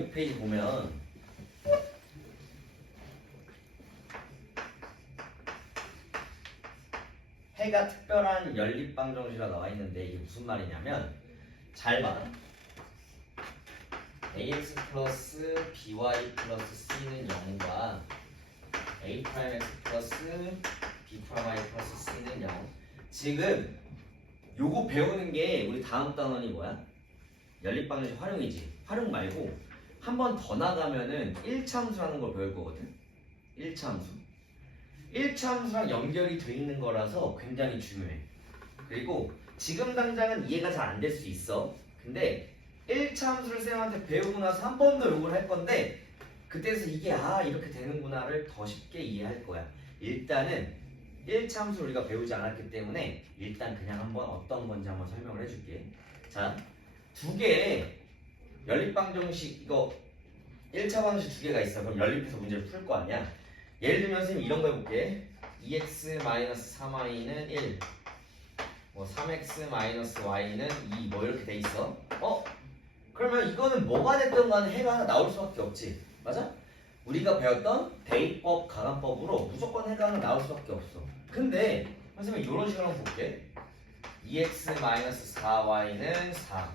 106페이지 보면 해가 특별한 연립방정식이라 나와 있는데 이게 무슨 말이냐면 잘 봐. ax 플러스 by 플러스 c는 0과 a 프라임 x 플러스 b 프라임 y 플러스 c는 0. 지금 요거 배우는 게 우리 다음 단원이 뭐야? 연립방정식 활용이지. 활용 말고 한 번 더 나가면은 1차함수라는 걸 배울 거거든. 1차함수. 1차함수랑 연결이 돼 있는 거라서 굉장히 중요해. 그리고 지금 당장은 이해가 잘 안 될 수 있어. 근데 1차함수를 쌤한테 배우고 나서 한 번 더 요걸 할 건데 그때서 이게 이렇게 되는구나를 더 쉽게 이해할 거야. 일단은 1차함수를 우리가 배우지 않았기 때문에 일단 그냥 한번 어떤 건지 한번 설명을 해줄게. 자, 두 개의 연립방정식 이거 1차 방정식 두 개가 있어. 그럼 연립해서 문제를 풀 거 아니야. 예를 들면 선생님 이런 거 해볼게. 2x-3y는 1 뭐 3x-y는 2 뭐 이렇게 돼 있어. 그러면 이거는 뭐가 됐든 간에 해가 하나 나올 수밖에 없지. 맞아? 우리가 배웠던 대입법, 가간법으로 무조건 해가 하나 나올 수밖에 없어. 근데 선생님 이런 식으로 한번 볼게. 2x-4y는 4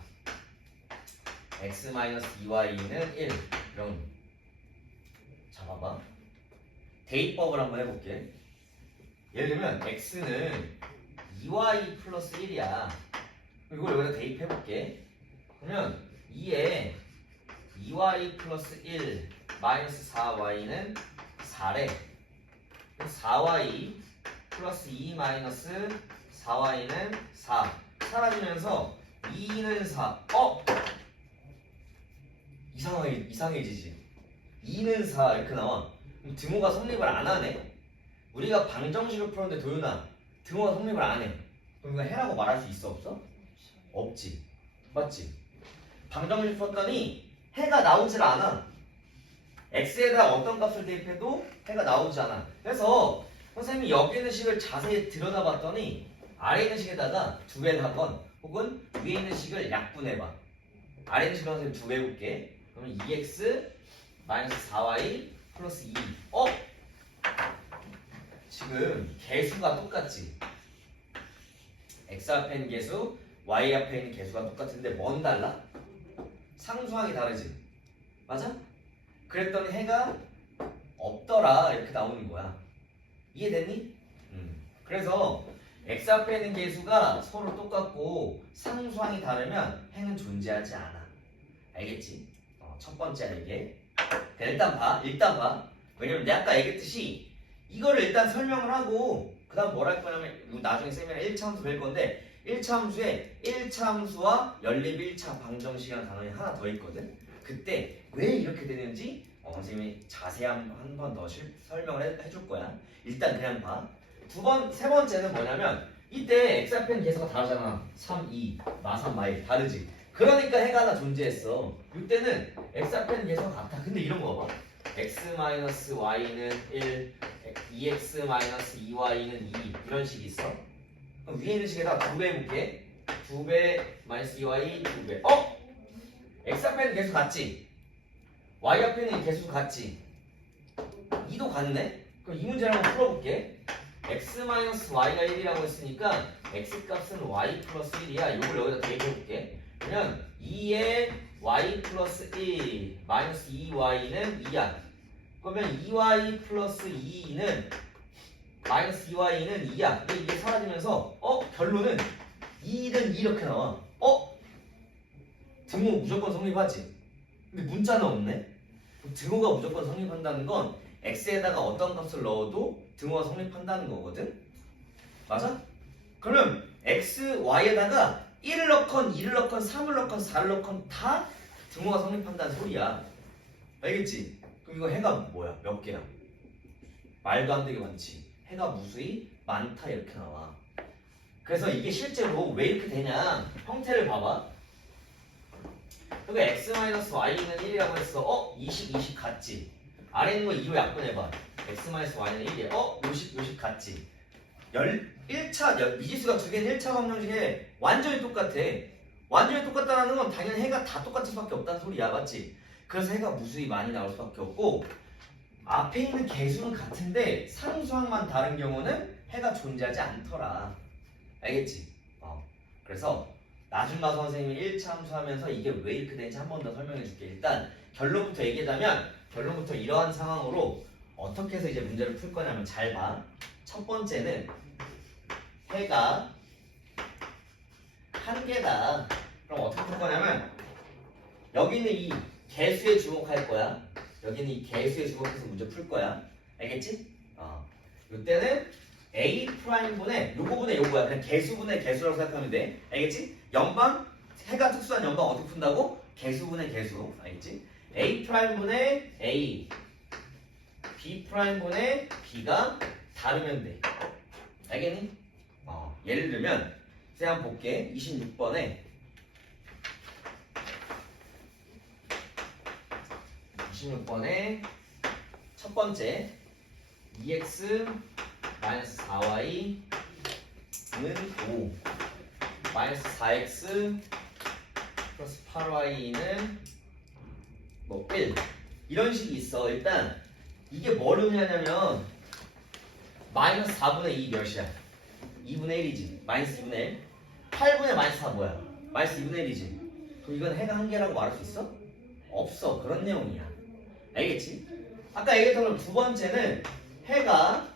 x-2y는 1 이런. 자 봐봐. 대입법을 한번 해볼게. 예를 들면 x는 2y 플러스 1이야. 이걸 여기다 대입해볼게. 그러면 2에 2y 플러스 1 마이너스 4y는 4래. 4y 플러스 2 마이너스 4y는 4 사라지면서 2는 4. 이상해지지. 2는 4 이렇게 나와. 등호가 성립을 안 하네. 우리가 방정식을 풀었는데 도윤아 등호가 성립을 안 해. 그럼 이거 해라고 말할 수 있어 없어? 없지. 맞지? 방정식 풀었더니 해가 나오질 않아. x에다 어떤 값을 대입해도 해가 나오지 않아. 그래서 선생님이 여기 있는 식을 자세히 들여다봤더니 아래 있는 식에다가 두 배를 하건 혹은 위에 있는 식을 약분해봐. 아래 있는 식을 선생님 두 배 해볼게. 그러면 2x 마이너스 4y 플러스 2. 지금 개수가 똑같지. x 앞에 있는 개수, y 앞에 있는 개수가 똑같은데 뭔 달라? 상수항이 다르지. 맞아? 그랬더니 해가 없더라 이렇게 나오는 거야. 이해됐니? 그래서 x 앞에 있는 개수가 서로 똑같고 상수항이 다르면 해는 존재하지 않아. 알겠지? 첫 번째 알게. 일단 봐. 왜냐면 내가 아까 얘기했듯이 이거를 일단 설명을 하고 그 다음 뭘 할 거냐면 나중에 쌤이랑 1차함수 배울 건데 1차함수에 1차함수와 연립 1차 방정식이라는 단원이 하나 더 있거든. 그때 왜 이렇게 되는지 선생님이 자세히 한 번 더 설명을 해줄 거야. 일단 그냥 봐. 세 번째는 뭐냐면 이때 x 앞에는 개수가 다르잖아. 3, 2, 마 3, 마 1 다르지. 그러니까 해가 하나 존재했어. 이때는 x 앞에는 개수가 같아. 근데 이런 거 봐봐. x-y는 1, 2x-2y는 2 이런 식이 있어. 그럼 위에 있는 식에다 두 배 해볼게. 2배 마이너스 2y 2배. x 앞에는 개수 같지? y 앞에는 개수 같지? 2도 같네? 그럼 이 문제를 한번 풀어볼게. x-y가 1이라고 했으니까 x 값은 y 플러스 1이야. 이걸 여기다 대입해볼게. 그러면 2에 y 플러스 1 마이너스 2y는 2야. 그러면 2y 플러스 2는 마이너스 2y는 2야. 근데 이게 사라지면서 결론은 2는 이렇게 나와. 등호 무조건 성립하지. 근데 문자는 없네. 등호가 무조건 성립한다는 건 x에다가 어떤 값을 넣어도 등호가 성립한다는 거거든. 맞아? 그러면 x, y에다가 1을 넣건 2를 넣건 3을 넣건 4를 넣건 다 등호가 성립한다는 소리야. 알겠지? 그럼 이거 해가 뭐야? 몇 개야? 말도 안 되게 많지. 해가 무수히 많다 이렇게 나와. 그래서 이게 실제로 왜 이렇게 되냐? 형태를 봐봐. 여기 x-y는 1이라고 했어. 20, 20 같지? 아래 있는 거 2로 약분해봐. x-y는 1이야. 50, 50 같지? 1차 미지수가 두 개는 1차 방정식에 완전히 똑같아. 완전히 똑같다는 건 당연히 해가 다 똑같을 수밖에 없다는 소리야. 맞지? 그래서 해가 무수히 많이 나올 수밖에 없고 앞에 있는 개수는 같은데 상수항만 다른 경우는 해가 존재하지 않더라. 알겠지? 그래서 나중 가서 선생님이 1차 함수하면서 이게 왜 이렇게 되는지 한 번 더 설명해 줄게. 일단 결론부터 얘기하자면 결론부터 이러한 상황으로 어떻게 해서 이제 문제를 풀 거냐면 잘 봐. 첫 번째는 해가 한 개다. 그럼 어떻게 풀 거냐면 여기는 이 개수에 주목할 거야. 여기는 이 개수에 주목해서 문제 풀 거야. 알겠지? 이때는 A 프라임분의 요거분의 요거야. 그냥 개수분의 개수라고 생각하면 돼. 알겠지? 연방 해가 특수한 연방 어떻게 푼다고? 개수분의 개수. 알겠지? A 프라임분의 A B 프라임분의 B가 다르면 돼. 알겠니? 예를 들면 제가 한번 볼게. 26번에 첫 번째 2x 4y는 5 4x 플러스 8y는 뭐 1 이런 식이 있어. 일단 이게 뭘 의미하냐면 마이너스 4분의 2 몇이야? 2분의 1이지. 마이너스 2분의 1 8분의 마이너스 4 뭐야? 마이너스 2분의 1이지. 그럼 이건 해가 한 개라고 말할 수 있어? 없어. 그런 내용이야. 알겠지? 아까 얘기했던 건 두 번째는 해가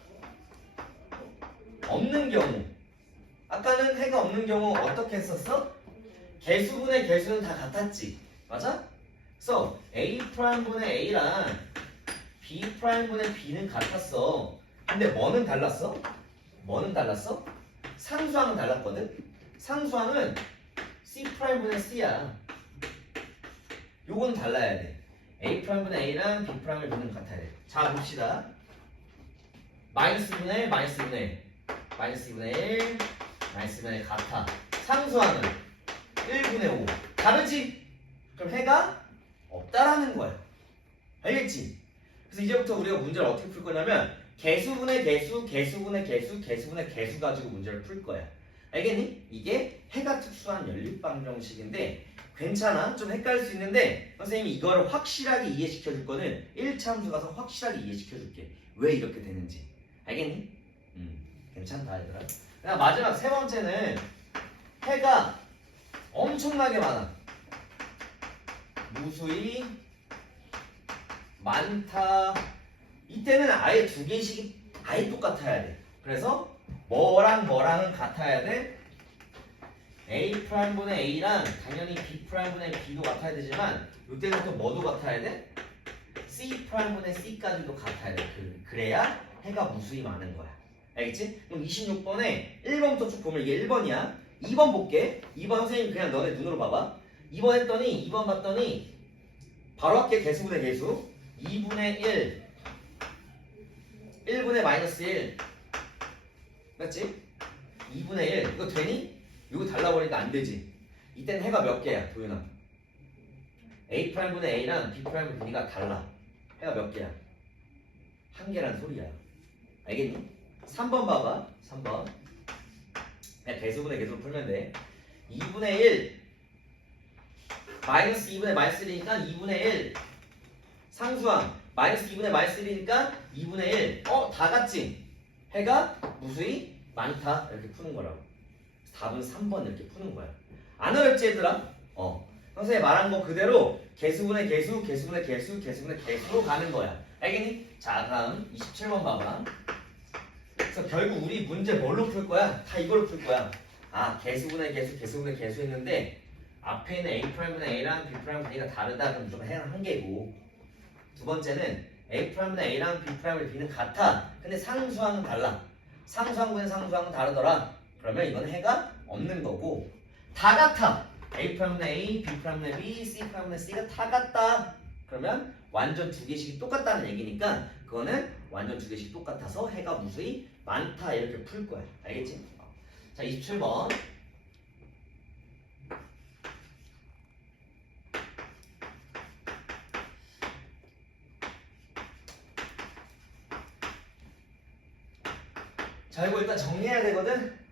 없는 경우. 아까는 해가 없는 경우 어떻게 했었어? 개수분의 개수는 다 같았지. 맞아? 그래서 A'분의 A랑 B'분의 B는 같았어. 근데 뭐는 달랐어? 뭐는 달랐어? 상수항은 달랐거든? 상수항은 C'분의 C야. 요건 달라야 돼. A'분의 A랑 B'의 B는 같아야 돼. 자, 봅시다. 마이너스 2분의 1, 마이너스 2분의 1 마이너스 2분의 1 마이너스 2분의 1 같아. 상수항은 1분의 5 다르지? 그럼 해가 없다라는 거야. 알겠지? 그래서 이제부터 우리가 문제를 어떻게 풀 거냐면 개수분의 개수, 개수분의 개수, 개수분의 개수 가지고 문제를 풀 거야. 알겠니? 이게 해가 특수한 연립방정식인데 괜찮아? 좀 헷갈릴 수 있는데 선생님이 이거를 확실하게 이해시켜 줄 거는 1차 함수 가서 확실하게 이해시켜 줄게. 왜 이렇게 되는지. 알겠니? 괜찮다 얘들아. 그다음 마지막 세 번째는 해가 엄청나게 많아. 무수히 많다. 이때는 아예 두 개씩이 아예 똑같아야 돼. 그래서 뭐랑 뭐랑은 같아야 돼. A'분의 A랑 당연히 B'분의 B도 같아야 되지만 이때는 또 뭐도 같아야 돼? C'분의 C까지도 같아야 돼. 그래야 해가 무수히 많은 거야. 알겠지? 그럼 26번에 1번부터 쭉 보면 이게 1번이야. 2번 볼게. 2번 선생님 그냥 너네 눈으로 봐봐. 2번 봤더니 바로 할게. 개수분의 개수 2분의 1 1분의 마이너스 1 맞지? 2분의 1 이거 되니? 이거 달라버리니까 안 되지. 이때는 해가 몇 개야 도윤아? A'분의 A랑 B'분의 B가 달라. 해가 몇 개야? 한 개란 소리야. 알겠니? 3번 봐봐. 3번 그냥 개수분의 개수로 풀면 돼. 2분의 1 마이너스 2분의 마이너스 1이니까 2분의 1 상수항 마이너스 2분의 마이너스 1이니까 2분의 1 다 같지? 해가 무수히 많다 이렇게 푸는 거라고. 답은 3번 이렇게 푸는 거야. 안 어렵지 얘들아? 선생님이 말한 거 그대로 개수분의 개수, 개수분의 개수, 개수분의 개수로 가는 거야. 알겠니? 자 다음 27번 봐봐. 그래서 결국 우리 문제 뭘로 풀 거야? 다 이걸로 풀 거야. 개수분의 개수, 개수분의 개수 했는데 앞에 있는 A'분의 A랑 B'의 B가 다르다 그럼 무조건 해는 한 개고 두 번째는 A'분의 A랑 B'의 B는 같아. 근데 상수항은 달라. 상수항분의 상수항은 다르더라. 그러면 이건 해가 없는 거고 다 같아. A'분의 A, B'의 B, C'분의 C가 다 같다. 그러면 완전 두 개씩이 똑같다는 얘기니까 그거는 완전 두 개씩 똑같아서 해가 무수히 많다 이렇게 풀 거야. 알겠지? 자 27번 자 이거 일단 정리해야 되거든.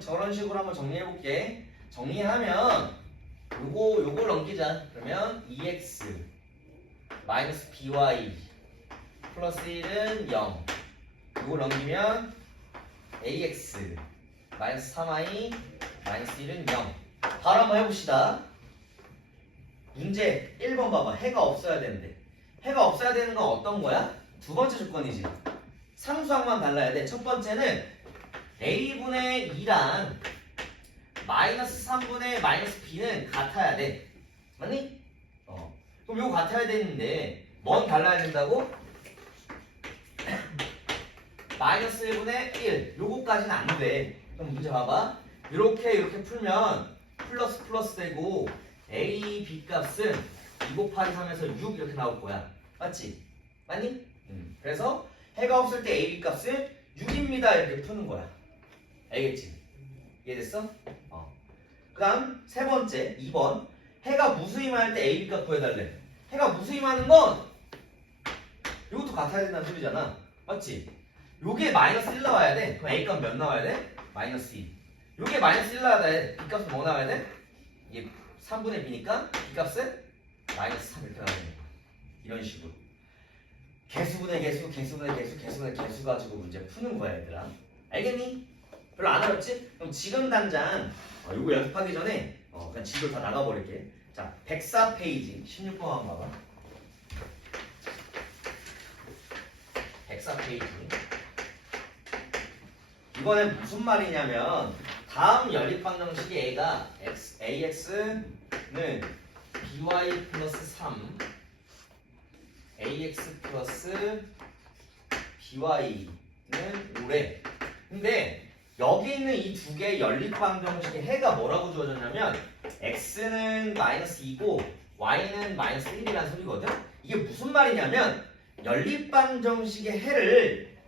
저런 식으로 한번 정리해 볼게. 정리하면 요걸 넘기자. 그러면 EX 마이너스 BY 플러스 1은 0. 이걸 넘기면 AX 마이너스 3Y 마이너스 1은 0. 바로 한번 해봅시다. 문제 1번 봐봐. 해가 없어야 되는데. 해가 없어야 되는 건 어떤 거야? 두 번째 조건이지. 상수항만 달라야 돼. 첫 번째는 A분의 2랑 마이너스 3분의 마이너스 B는 같아야 돼. 맞니? 그럼 이거 같아야 되는데 뭔 달라야 된다고? 마이너스 1분의 1 요거까지는 안 돼. 그럼 문제 봐봐. 이렇게 풀면 플러스 되고 A, B 값은 2 곱하기 3에서 6 이렇게 나올 거야. 맞지? 맞니? 그래서 해가 없을 때 A, B 값은 6입니다 이렇게 푸는 거야. 알겠지? 이해됐어? 그 다음 세 번째 2번 해가 무수임할 때 A, B 값 구해달래. 해가 무수임하는 건 이것도 같아야 된다는 소리잖아. 맞지? 요게 마이너스 1 나와야 돼. 그럼 A 값 몇 나와야 돼? 마이너스 2. 요게 마이너스 1 나와야 돼. B 값은 뭐 나와야 돼? 이게 3분의 B니까 B 값은 마이너스 3 이렇게 나와야 돼. 이런 식으로 개수분의 개수 가지고 문제 푸는 거야 얘들아. 알겠니? 별로 안 어렵지? 그럼 지금 당장 요거 연습하기 전에 그냥 지도 다 나가버릴게. 자 104페이지 16번 한번 봐봐. 104페이지 이거는 무슨 말이냐면 다음 연립방정식의 A가 AX는 BY 플러스 3 AX 플러스 BY는 5래. 근데 여기 있는 이 두 개의 연립방정식의 해가 뭐라고 주어졌냐면 X는 마이너스 2고 Y는 마이너스 1이라는 소리거든. 이게 무슨 말이냐면 연립방정식의 해를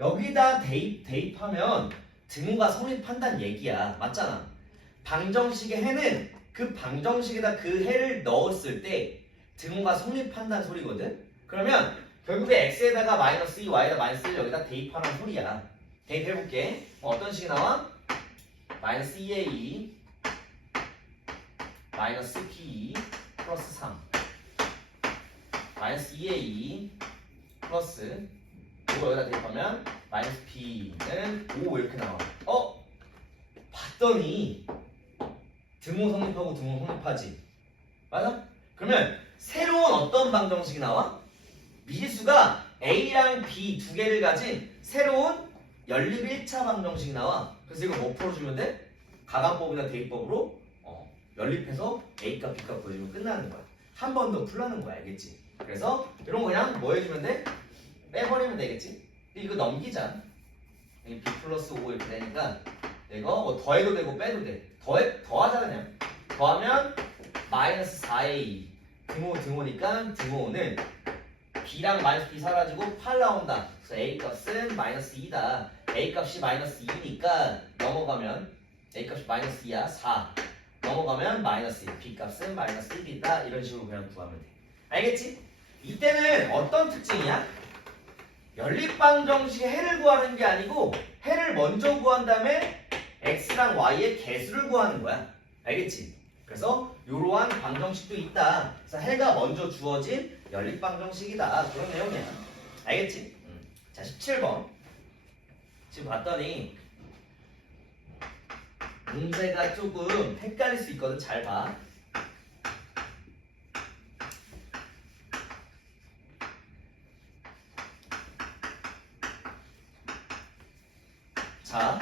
여기다 대입하면 등호가 성립한다는 얘기야. 맞잖아. 방정식의 해는 그 방정식에다 그 해를 넣었을 때 등호가 성립한다는 소리거든. 그러면 결국에 x에다가 마이너스 2, y에다 마이너스 1 여기다 대입하라는 소리야. 대입해볼게. 어떤 식이 나와? 마이너스 2a 마이너스 b 플러스 3 마이너스 2a 플러스 이거 여기다 대입하면 마이너스 b는 5 이렇게 나와. 봤더니 등호 성립하고 등호 성립하지. 맞아? 그러면 새로운 어떤 방정식이 나와? 미지수가 A랑 B 두 개를 가진 새로운 연립 1차 방정식이 나와. 그래서 이거 뭐 풀어주면 돼? 가관법이나 대입법으로 연립해서 A 값, B 값 구해주면 끝나는 거야. 한 번 더 풀라는 거야. 알겠지? 그래서 이런 거 그냥 뭐 해주면 돼? 빼버리면 되겠지? 이거 넘기자. B 플러스 5 이렇게 되니까 이거 뭐 더해도 되고 빼도 돼. 더하자 그냥. 더하면 마이너스 4a 등호니까 등호는 b랑 마이너스 b 사라지고 8 나온다. 그래서 a 값은 마이너스 2다. a 값이 마이너스 2니까 넘어가면 a 값이 마이너스 2야 4. 넘어가면 마이너스 2. b 값은 마이너스 1이다. 이런 식으로 그냥 구하면 돼. 알겠지? 이때는 어떤 특징이야? 연립방정식의 해를 구하는 게 아니고 해를 먼저 구한 다음에 x랑 y의 개수를 구하는 거야. 알겠지? 그래서 이러한 방정식도 있다. 그래서 해가 먼저 주어진 연립방정식이다. 그런 내용이야. 알겠지? 자 17번 지금 봤더니 문제가 조금 헷갈릴 수 있거든. 잘 봐. 자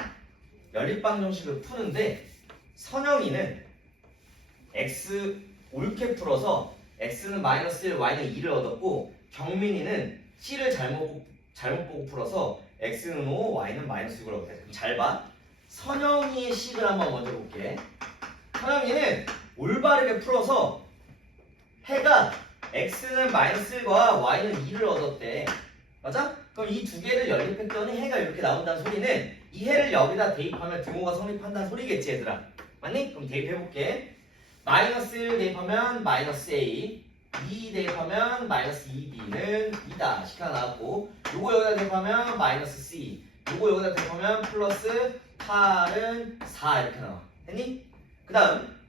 연립방정식을 푸는데 선영이는 x 옳게 풀어서 x는 마이너스 1, y는 2를 얻었고 경민이는 c를 잘못 보고 풀어서 x는 5, y는 마이너스 6을 얻었대. 잘 봐. 선영이의 식을 한번 먼저 볼게. 선영이는 올바르게 풀어서 해가 x는 마이너스 1과 y는 2를 얻었대. 맞아? 그럼 이 두 개를 연립했더니 해가 이렇게 나온다는 소리는 이 해를 여기다 대입하면 등호가 성립한다는 소리겠지 얘들아. 맞니? 그럼 대입해볼게. 마이너스 1 대입하면 마이너스 a 2 대입하면 마이너스 2b는 2다. 식하나 나왔고 요거 여기다 대입하면 마이너스 c 요거 여기다 대입하면 플러스 8은 4 이렇게 나와. 됐니? 그 다음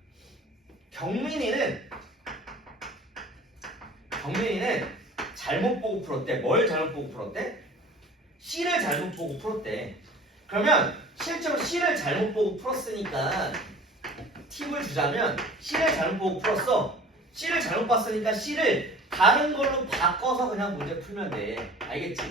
경민이는 경민이는 잘못 보고 풀었대. 뭘 잘못 보고 풀었대? C를 잘못 보고 풀었대. 그러면 실제로 C를 잘못 보고 풀었으니까 팁을 주자면 C를 잘못 보고 풀었어. C를 잘못 봤으니까 C를 다른 걸로 바꿔서 그냥 문제 풀면 돼. 알겠지?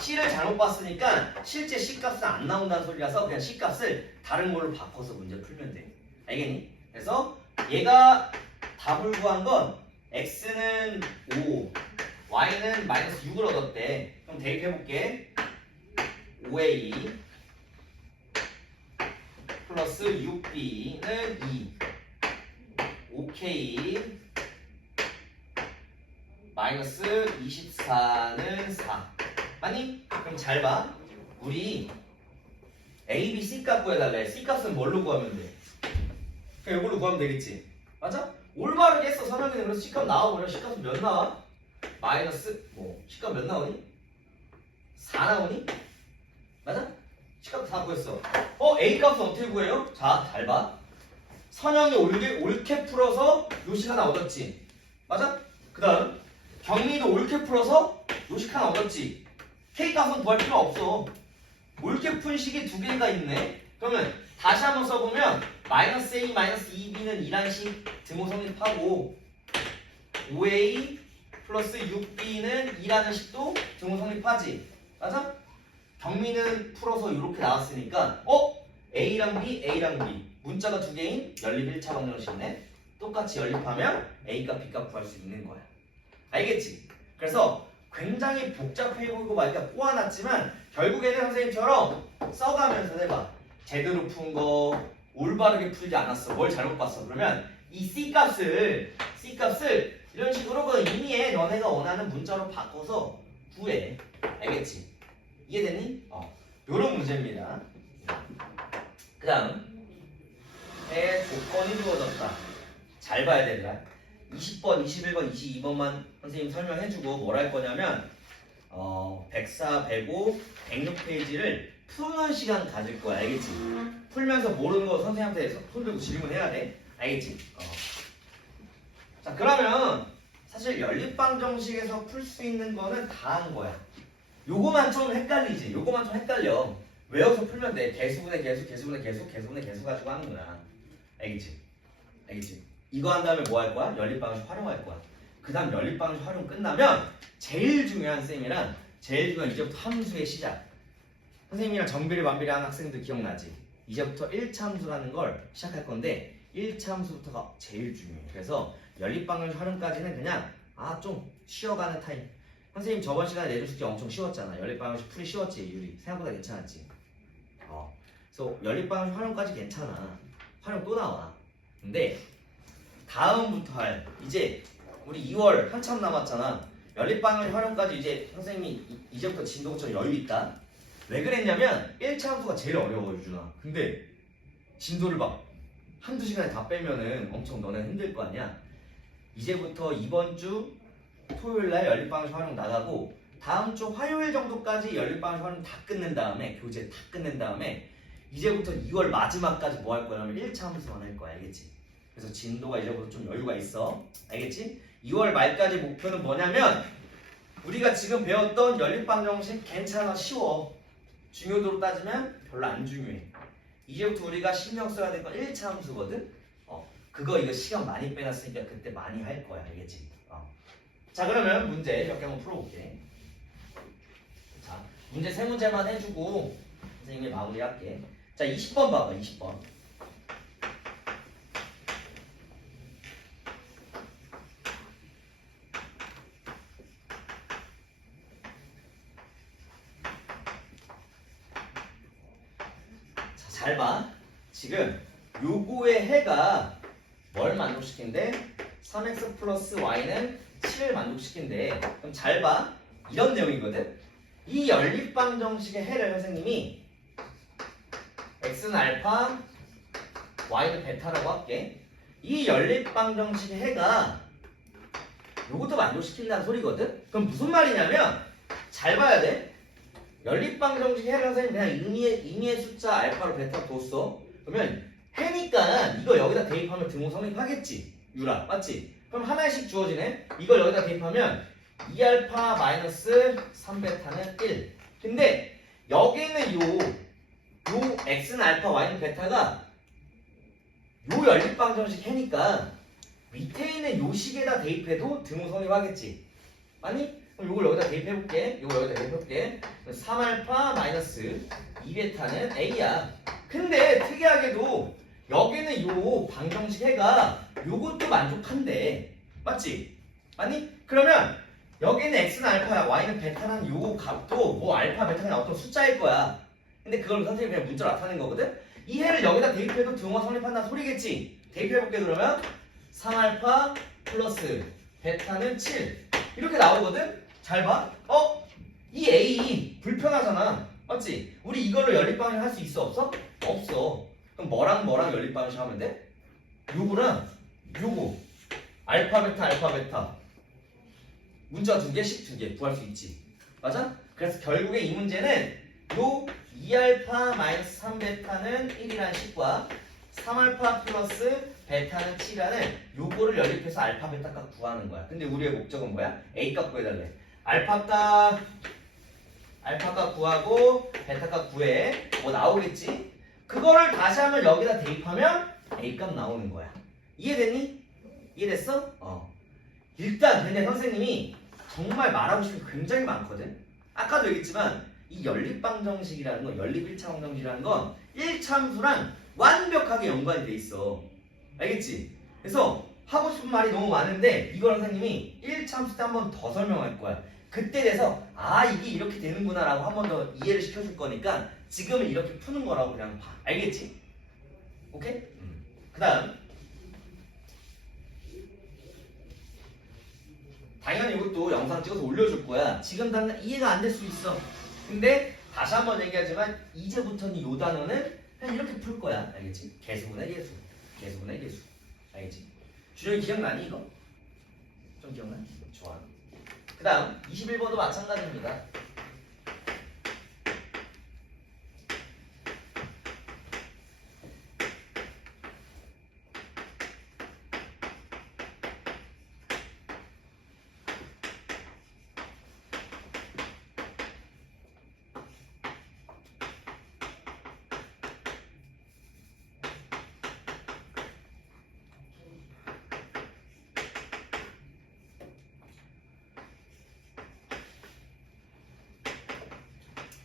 C를 잘못 봤으니까 실제 C값은 안 나온다는 소리라서 그냥 C값을 다른 걸로 바꿔서 문제 풀면 돼. 알겠니? 그래서 얘가 답을 구한 건 X는 5, Y는 마이너스 6을 얻었대. 그럼 대입해볼게. 5A 플러스 6B는 2, 5K 마이너스 24는 4. 아니? 그럼 잘 봐. 우리 A, B, C 값 구해달래. C 값은 뭘로 구하면 돼? 그냥 이걸로 구하면 되겠지. 맞아? 올바르게 했어. 선영이는. 그래서 C 값 나와버려. C 값은 몇 나와? 마이너스 C 값 몇 나오니? 4 나오니? 맞아? C 값 다 구했어. A 값은 어떻게 구해요? 자, 잘 봐. 선영이 옳게 풀어서 요식 하나 얻었지. 맞아? 그 다음 경민이도 옳게 풀어서 요식 하나 얻었지. K 값은 구할 필요 없어. 옳게 푼 식이 두 개가 있네. 그러면 다시 한번 써보면 마이너스 A 마이너스 2B는 2란 식 등호 성립하고 5A 플러스 6B는 2라는 식도 등호 성립하지. 맞아? 경민은 풀어서 이렇게 나왔으니까 A랑 B, A랑 B 문자가 두 개인 연립 1차 방정식이네. 똑같이 연립하면 A값, B값 구할 수 있는 거야. 알겠지? 그래서 굉장히 복잡해 보이고 말기가 꼬아놨지만 결국에는 선생님처럼 써가면서 해봐. 제대로 푼 거 올바르게 풀지 않았어. 뭘 잘못 봤어. 그러면 이 C값을 이런 식으로 그 의미에 너네가 원하는 문자로 바꿔서 구해. 알겠지? 이해됐니? 요런 문제입니다. 그 다음 해 조건이 주어졌다. 잘 봐야 되더라. 20번, 21번, 22번만 선생님 설명해주고 뭘 할 거냐면 104, 105, 106페이지를 푸는 시간 가질 거야. 알겠지? 풀면서 모르는 거 선생님한테 손 들고 질문해야 돼. 알겠지? 자, 그러면 사실 연립방정식에서 풀 수 있는 거는 다 한 거야. 요거만 좀 헷갈리지? 요거만 좀 헷갈려. 외워서 풀면 돼. 개수분의 개수, 개수분의 개수, 개수분의 개수 가지고 하는구나. 알겠지? 알겠지? 이거 한 다음에 뭐 할 거야? 연립방정식 활용할 거야. 그 다음 연립방정식 활용 끝나면 제일 중요한 쌤이랑 제일 중요한 이제부터 함수의 시작. 선생님이랑 정비례 반비례 하는 학생들 기억나지? 이제부터 1차 함수라는 걸 시작할 건데 1차 함수부터가 제일 중요해. 그래서 연립방정식 활용까지는 그냥 좀 쉬어가는 타임. 선생님 저번 시간에 내준 숙제 엄청 쉬웠잖아. 연립방정식 풀이 쉬웠지? 유리 생각보다 괜찮았지? 그래서 연립방정식 활용까지 괜찮아. 활용 또 나와. 근데 다음부터 할 이제 우리 2월 한참 남았잖아. 연립방정식 활용까지 이제 선생님이 이제부터 진도가 좀 여유 있다. 왜 그랬냐면 1차 함수가 제일 어려워 유준아. 근데 진도를 막 한두 시간에 다 빼면은 엄청 너네 힘들 거 아니야. 이제부터 이번 주 토요일날 연립방정식 활용 나가고 다음 주 화요일 정도까지 연립방정식 활용 다 끝낸 다음에 교재 다 끝낸 다음에 이제부터 2월 마지막까지 뭐 할 거냐면 1차 함수만 할 거야. 알겠지? 그래서 진도가 이제부터 좀 여유가 있어. 알겠지? 2월 말까지 목표는 뭐냐면 우리가 지금 배웠던 연립방정식 괜찮아, 쉬워. 중요도로 따지면 별로 안 중요해. 이제부터 우리가 신경 써야 될 건 1차 함수거든? 이거 시간 많이 빼놨으니까 그때 많이 할 거야. 알겠지? 자, 그러면 문제 몇 개 한번 풀어볼게. 자, 문제 세 문제만 해주고 선생님이 마무리할게. 자, 20번 봐봐. 20번. 자, 잘 봐. 지금 요거의 해가 뭘 만족시킨대? 3x 플러스 y는 7을 만족시킨대. 그럼 잘 봐. 이런 내용이거든. 이 연립방정식의 해를 선생님이 x는 알파, y는 베타라고 할게. 이 연립방정식의 해가 요것도 만족시킨다는 소리거든. 그럼 무슨 말이냐면 잘 봐야 돼. 연립방정식의 해를 선생님 그냥 임의의 숫자 알파로 베타 뒀어. 그러면 해니까 이거 여기다 대입하면 등호 성립하겠지. 유라 맞지? 그럼 하나씩 주어지네. 이걸 여기다 대입하면 2알파 마이너스 3베타는 1. 근데 여기는 요 x는 알파, y는 베타가 요 연립방정식 해니까 밑에 있는 요 식에다 대입해도 등호 성립하겠지. 맞니? 그럼 요걸 여기다 대입해볼게. 요걸 여기다 대입해볼게. 3알파 마이너스 2베타는 a야. 근데 특이하게도 여기는 요 방정식 해가 요것도 만족한대. 맞지? 맞니? 그러면 여기는 x는 알파야, y는 베타라는 요 값도 뭐 알파, 베타가 그냥 어떤 숫자일 거야. 근데 그걸 선생님이 그냥 문자로 나타낸 거거든? 이 해를 여기다 대입해도 등호가 성립한다는 소리겠지? 대입해볼게 그러면 3알파 플러스 베타는 7 이렇게 나오거든? 잘 봐. 이 A 불편하잖아. 맞지? 우리 이걸로 연립방정 할 수 있어 없어? 없어. 그럼 뭐랑 연립방정 하면 돼? 요거랑 요거 알파 베타 문자 2개, 식 2개 구할 수 있지. 맞아? 그래서 결국에 이 문제는 요 2알파 마이너스 3베타는 1이라는 식과 3알파 플러스 베타는 7이라는 요거를 연립해서 알파 베타 값 구하는 거야. 근데 우리의 목적은 뭐야? A 값 구해달래. 알파 값 구하고 베타 값 구해. 뭐 나오겠지? 그거를 다시 한번 여기다 대입하면 A 값 나오는 거야. 이해됐니? 이해됐어? 일단 근데 선생님이 정말 말하고 싶은 게 굉장히 많거든. 아까도 얘기했지만 이 연립방정식이라는 건, 연립 1차 방정식이라는 건 1참수랑 완벽하게 연관이 돼 있어. 알겠지? 그래서 하고 싶은 말이 너무 많은데 이걸 선생님이 1참수 때 한 번 더 설명할 거야. 그때 돼서 이게 이렇게 되는구나 라고 한 번 더 이해를 시켜줄 거니까 지금은 이렇게 푸는 거라고 그냥 봐. 알겠지? 오케이? 그 다음 당연히 이것도 영상 찍어서 올려줄 거야. 지금 당장 이해가 안 될 수 있어. 근데 다시 한번 얘기하지만 이제부터는 이 단어는 그냥 이렇게 풀 거야. 알겠지? 개수분의 개수. 개수분의 개수. 알겠지? 준영이 기억나니 이거? 좀 기억나? 좋아. 그 다음 21번도 마찬가지입니다.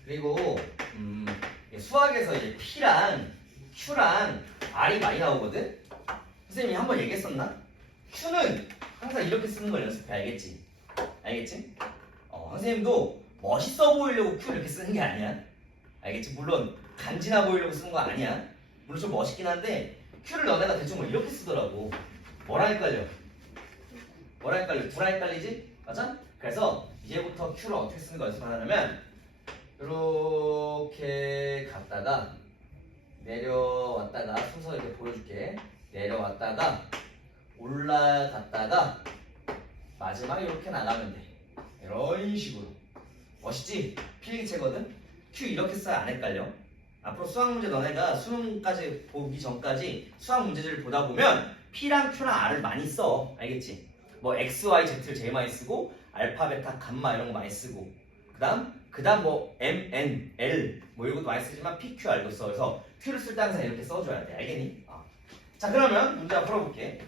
그리고 수학에서 이제 P랑 Q랑 R이 많이 나오거든? 선생님이 한번 얘기했었나? Q는 항상 이렇게 쓰는 걸 연습해. 알겠지? 알겠지? 선생님도 멋있어 보이려고 Q 이렇게 쓰는 게 아니야. 알겠지? 물론 간지나 보이려고 쓰는 거 아니야. 물론 좀 멋있긴 한데 Q를 너네가 대충 뭐 이렇게 쓰더라고. 뭐랑 헷갈려? 뭐랑 헷갈려? 둘랑 헷갈리지? 맞아? 그래서 이제부터 Q를 어떻게 쓰는 거 연습하냐면 이렇게 갔다가 내려왔다가 순서 이렇게 보여줄게. 내려왔다가 올라갔다가 마지막에 이렇게 나가면 돼. 이런 식으로. 멋있지? 필기체거든? Q 이렇게 써야 안 헷갈려. 앞으로 수학 문제 너네가 수능까지 보기 전까지 수학 문제들을 보다 보면 P랑 Q랑 R을 많이 써. 알겠지? 뭐 X, Y, Z를 제일 많이 쓰고 알파, 베타, 감마 이런 거 많이 쓰고 그 다음 뭐 M, N, L 뭐 이런 것도 많이 쓰지만 P, Q, R도 써. 그래서 Q를 쓸 때 항상 이렇게 써줘야 돼. 알겠니? 자 그러면 문제 한번 풀어볼게.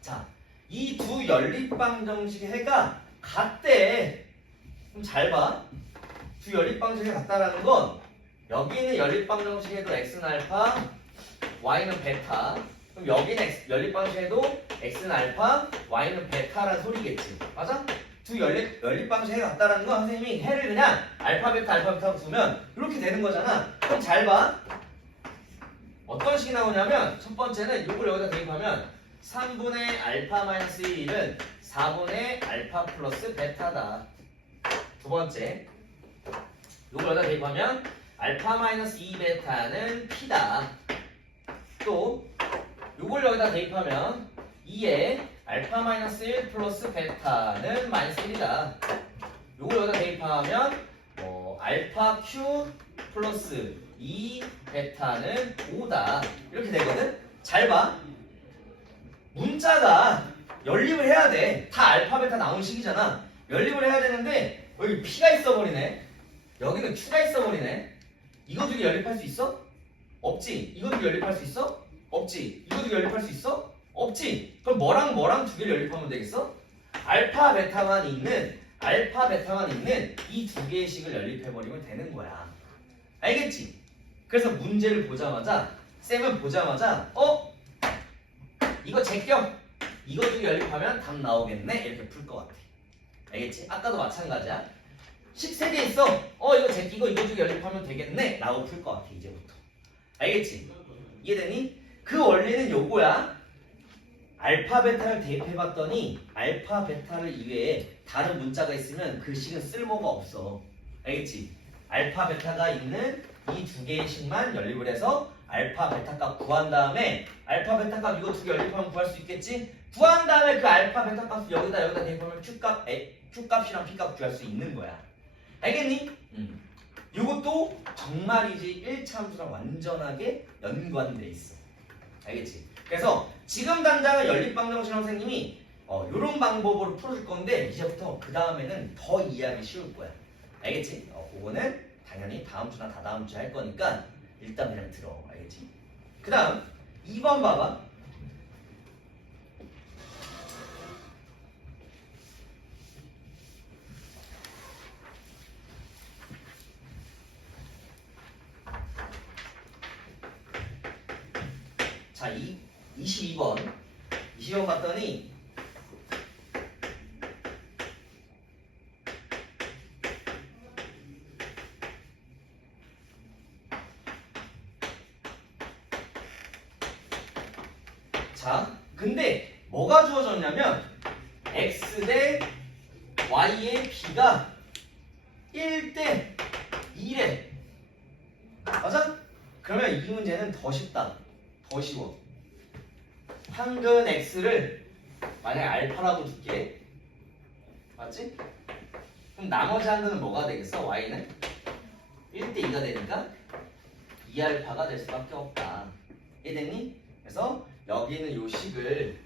자, 이 두 연립방정식의 해가 같대. 그럼 잘 봐. 두 연립방정식이 같다라는 건 여기 있는 연립방정식에도 X는 알파, Y는 베타. 그럼 여기 있는 연립방정식에도 X는 알파, Y는 베타라는 소리겠지. 맞아? 두 연립방정식이 같다라는 건 선생님이 해를 그냥 알파 베타로 두면 이렇게 되는 거잖아. 그럼 잘 봐. 어떤 식이 나오냐면 첫 번째는 이걸 여기다 대입하면 3분의 알파 마이너스 1은 4분의 알파 플러스 베타다. 두 번째 이걸 여기다 대입하면 알파 마이너스 2베타는 P다. 또 이걸 여기다 대입하면 2에 알파 마이너스 1 플러스 베타는 마이너스 1이다. 요걸 여기다 대입하면 알파 Q 플러스 2 베타는 5다. 이렇게 되거든? 잘 봐. 문자가 연립을 해야 돼. 다 알파 베타 나온 식이잖아. 연립을 해야 되는데 여기 P가 있어버리네. 여기는 Q가 있어버리네. 이거 두 개 연립할 수 있어? 없지. 이거 두 개 연립할 수 있어? 없지. 이거 두 개 연립할 수 있어? 없지. 그럼 뭐랑 뭐랑 두 개를 연립하면 되겠어? 알파 베타만 있는 이 두 개의 식을 연립해버리면 되는 거야. 알겠지? 그래서 문제를 보자마자 쌤은 보자마자 이거 제껴. 이거 두 개 연립하면 답 나오겠네. 이렇게 풀 것 같아. 알겠지? 아까도 마찬가지야. 식 3개 있어. 이거 제끼고 이거 두 개 연립하면 되겠네. 라고 풀 것 같아. 이제부터. 알겠지? 이해되니? 그 원리는 요거야. 알파 베타를 대입해봤더니 알파 베타를 이외에 다른 문자가 있으면 그 식은 쓸모가 없어. 알겠지? 알파 베타가 있는 이 두 개의 식만 연립을 해서 알파 베타 값 구한 다음에 알파 베타 값 이거 두 개 연립하면 구할 수 있겠지? 구한 다음에 그 알파 베타 값 여기다 대입하면 Q 값이랑 P 값 구할 수 있는 거야. 알겠니? 이것도 정말이지 1차 함수랑 완전하게 연관돼 있어. 알겠지? 그래서 지금 당장은 연립방정식 선생님이 이런 방법으로 풀어줄 건데 이제부터 그 다음에는 더 이해하기 쉬울 거야. 알겠지? 그거는 당연히 다음 주나 다다음 주에 할 거니까 일단 그냥 들어. 알겠지? 그 다음 2번 봐봐. 자, 22번 봤더니 자, 근데 뭐가 주어졌냐면 x 대 y의 b가 1대 2래. 맞아? 그러면 이 문제는 더 쉽다. 더 쉬워. 한근 x를 만약에 알파라고 줄게. 맞지? 그럼 나머지 한근은 뭐가 되겠어? y는 1대 2가 되니까 2알파가 될 수밖에 없다. 이해됐니? 그래서 여기는 요 식을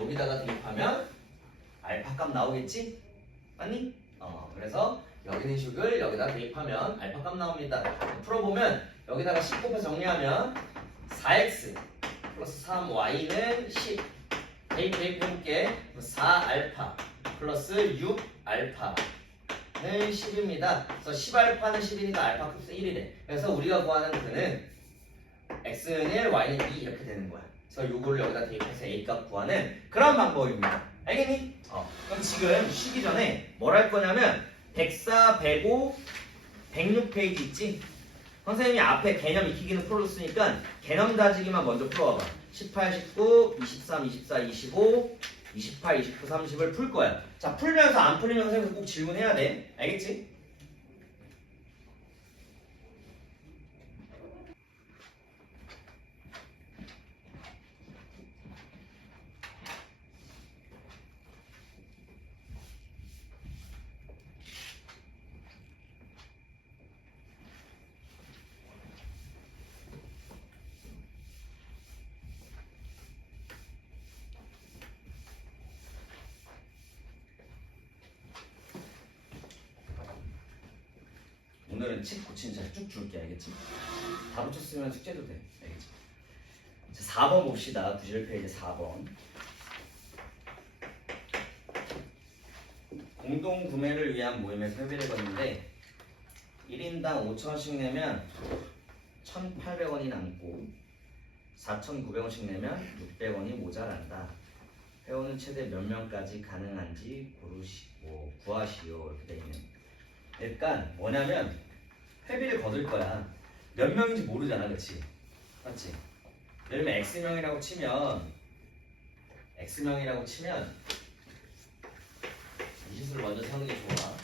여기다가 대입하면 알파 값 나오겠지? 맞니? 그래서 여기는 식을 여기다 대입하면 알파 값 나옵니다. 풀어보면 여기다가 10 곱해서 정리하면 4x 플러스 3y는 10 대입해볼게. 4알파 플러스 6알파는 10입니다. 그래서 10알파는 10이니까 알파 값은 1이래. 그래서 우리가 구하는 그는 x는 1, y는 2 이렇게 되는 거야. 그래서 요거를 여기다 대입해서 a 값 구하는 그런 방법입니다. 알겠니? 그럼 지금 쉬기 전에 뭘 할 거냐면 104, 105, 106페이지 있지? 선생님이 앞에 개념 익히기는 풀어줬으니까 개념 다지기만 먼저 풀어봐봐. 18, 19, 23, 24, 25, 28, 29, 30을 풀 거야. 자, 풀면서 안 풀리면 선생님이 꼭 질문해야 돼. 알겠지? 오늘은 책 고친 책 쭉 줄게. 알겠지? 다 붙였으면 숙제도 돼. 알겠지? 자, 4번 봅시다. 91페이지 4번. 공동 구매를 위한 모임에서 회비를 걷는데 1인당 5,000원씩 내면 1,800원이 남고 4,900원씩 내면 600원이 모자란다. 회원은 최대 몇 명까지 가능한지 구하시오. 이렇게 돼 있는. 일단 뭐냐면 회비를 거둘 거야. 몇 명인지 모르잖아, 그렇지? 맞지? 예를 들면 x명이라고 치면 이 시수를 먼저 세우는 게 좋아.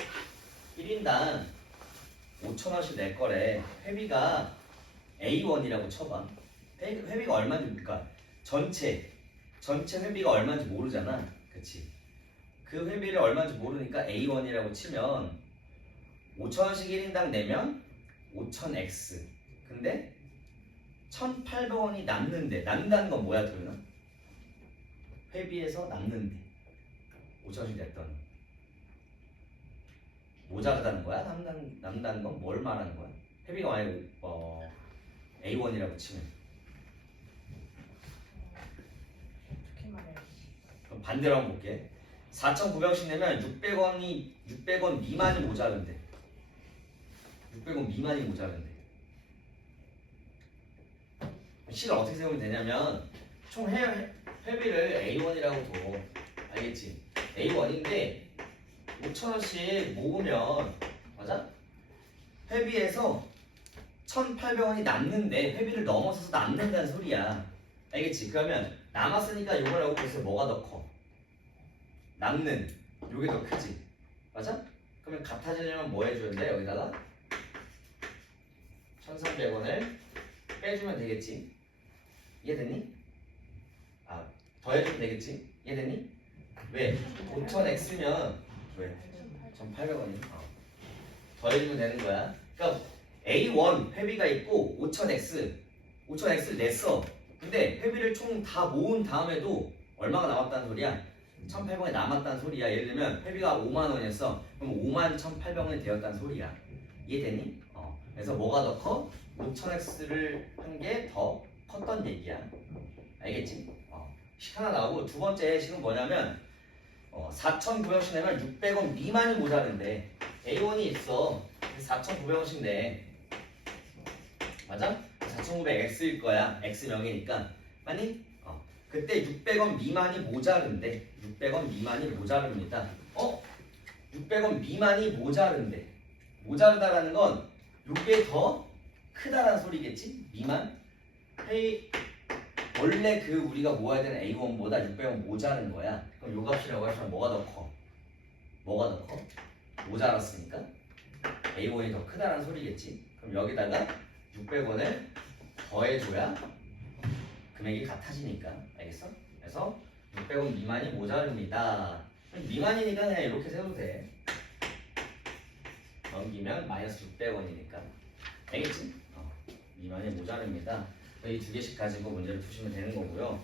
1인당 5,000원씩 낼 거래. 회비가 A1이라고 쳐봐. 회비가 얼마입니까? 전체 회비가 얼마인지 모르잖아. 그치? 그 회비를 얼마인지 모르니까 A1이라고 치면 5,000원씩 1인당 내면 5,000X. 근데 1,800원이 남는데, 남는다는 건 뭐야, 도윤아? 회비에서 남는데 5천씩 냈더니 모자르다는 거야? 남는다는 건 뭘 말하는 거야? 회비가 만약에 A1이라고 치면 그렇게 말해야지. 그럼 반대로 한번 볼게. 4,900원씩 내면 600원 미만이 모자른데 600원 미만이 모자른데 식을 어떻게 세우면 되냐면 총 회비를 A1이라고 둬. 알겠지? A1인데 5,000원씩 모으면 맞아? 회비에서 1,800원이 남는데 회비를 넘어서서 남는다는 소리야. 알겠지? 그러면 남았으니까 요걸 하고 그래서 뭐가 더 커? 남는 요게 더 크지? 맞아? 그러면 같아지려면 뭐 해줘야 돼? 여기다가 1,300원을 빼주면 되겠지? 이해되니? 아, 더해주면 되겠지? 이해되니? 왜? 5,000x면 왜? 1,800원이 더해주면 되는 거야. 그러니까 A1 회비가 있고 5,000x를 냈어. 근데 회비를 총 다 모은 다음에도 얼마가 남았다는 소리야? 1,800원이 남았다는 소리야. 예를 들면 회비가 5만 원이었어. 그럼 5만 1,800원이 되었다는 소리야. 이해되니? 그래서 뭐가 더 커? 5,000x를 한 게 더 컸던 얘기야. 알겠지? 식 하나 나오고 두 번째 식은 뭐냐면 4,900원씩 내면 600원 미만이 모자른데 A1이 있어. 4,900원씩 내. 맞아? 4,900x일 거야. x명이니까. 맞니? 그때 600원 미만이 모자른데 600원 미만이 모자릅니다. 600원 미만이 모자른데 모자르다라는 건 요게 더 크다라는 소리겠지? 미만? 원래 그 우리가 모아야 되는 A1보다 600원 모자른 거야. 그럼 요 값이라고 하시면 뭐가 더 커? 뭐가 더 커? 모자랐으니까 A1이 더 크다라는 소리겠지? 그럼 여기다가 600원을 더해줘야 금액이 같아지니까. 알겠어? 그래서 600원 미만이 모자릅니다. 미만이니까 그냥 이렇게 세워도 돼. 넘기면 마이너스 600원이니까. 알겠지? 미만이 모자릅니다. 이 두 개씩 가지고 문제를 푸시면 되는 거고요.